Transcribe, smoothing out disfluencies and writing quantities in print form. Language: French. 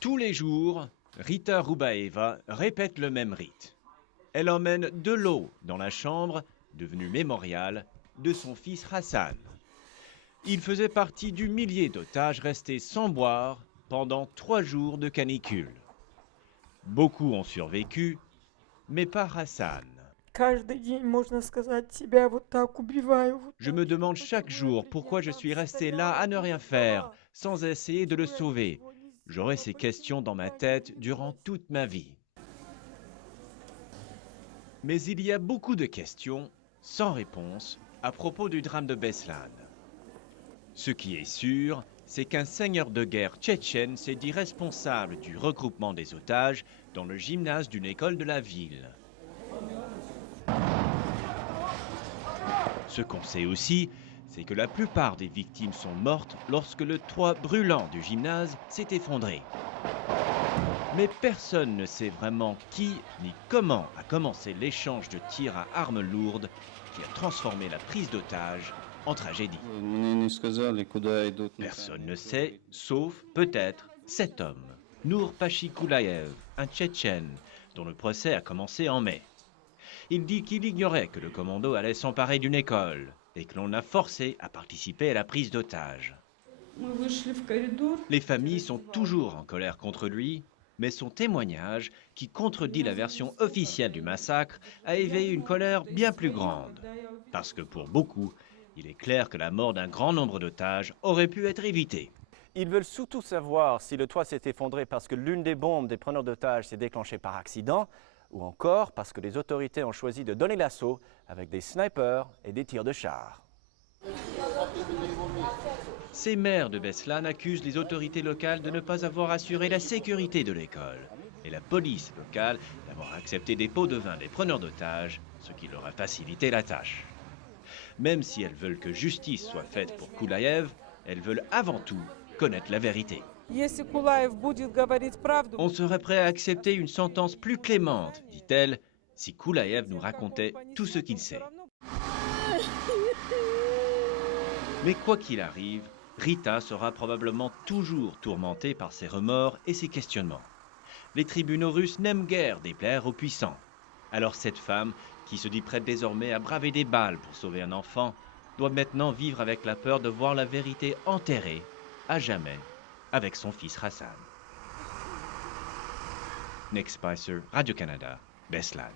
Tous les jours, Rita Roubaeva répète le même rite. Elle emmène de l'eau dans la chambre, devenue mémorial, de son fils Hassan. Il faisait partie du millier d'otages restés sans boire pendant 3 jours de canicule. Beaucoup ont survécu, mais pas Hassan. Каждый день, можно сказать, себя вот так убиваю. Je me demande chaque jour pourquoi je suis resté là à ne rien faire, sans essayer de le sauver. J'aurai ces questions dans ma tête durant toute ma vie. Mais il y a beaucoup de questions, sans réponse, à propos du drame de Beslan. Ce qui est sûr, c'est qu'un seigneur de guerre tchétchène s'est dit responsable du regroupement des otages dans le gymnase d'une école de la ville. Ce qu'on sait aussi, c'est que la plupart des victimes sont mortes lorsque le toit brûlant du gymnase s'est effondré. Mais personne ne sait vraiment qui ni comment a commencé l'échange de tirs à armes lourdes qui a transformé la prise d'otage en tragédie. Personne ne sait, sauf peut-être cet homme, Nour Pachikoulaïev, un Tchétchène, dont le procès a commencé en mai. Il dit qu'il ignorait que le commando allait s'emparer d'une école et que l'on l'a forcé à participer à la prise d'otage. Les familles sont toujours en colère contre lui, mais son témoignage, qui contredit la version officielle du massacre, a éveillé une colère bien plus grande. Parce que pour beaucoup, il est clair que la mort d'un grand nombre d'otages aurait pu être évitée. Ils veulent surtout savoir si le toit s'est effondré parce que l'une des bombes des preneurs d'otages s'est déclenchée par accident, ou encore parce que les autorités ont choisi de donner l'assaut avec des snipers et des tirs de char. Ces maires de Beslan accusent les autorités locales de ne pas avoir assuré la sécurité de l'école et la police locale d'avoir accepté des pots de vin des preneurs d'otages, ce qui leur a facilité la tâche. Même si elles veulent que justice soit faite pour Koulaïev, elles veulent avant tout connaître la vérité. On serait prêt à accepter une sentence plus clémente, dit-elle, si Koulaïev nous racontait tout ce qu'il sait. Mais quoi qu'il arrive, Rita sera probablement toujours tourmentée par ses remords et ses questionnements. Les tribunaux russes n'aiment guère déplaire aux puissants. Alors cette femme, qui se dit prête désormais à braver des balles pour sauver un enfant, doit maintenant vivre avec la peur de voir la vérité enterrée, à jamais, avec son fils Hassan. Nick Spicer, Radio-Canada, Beslan.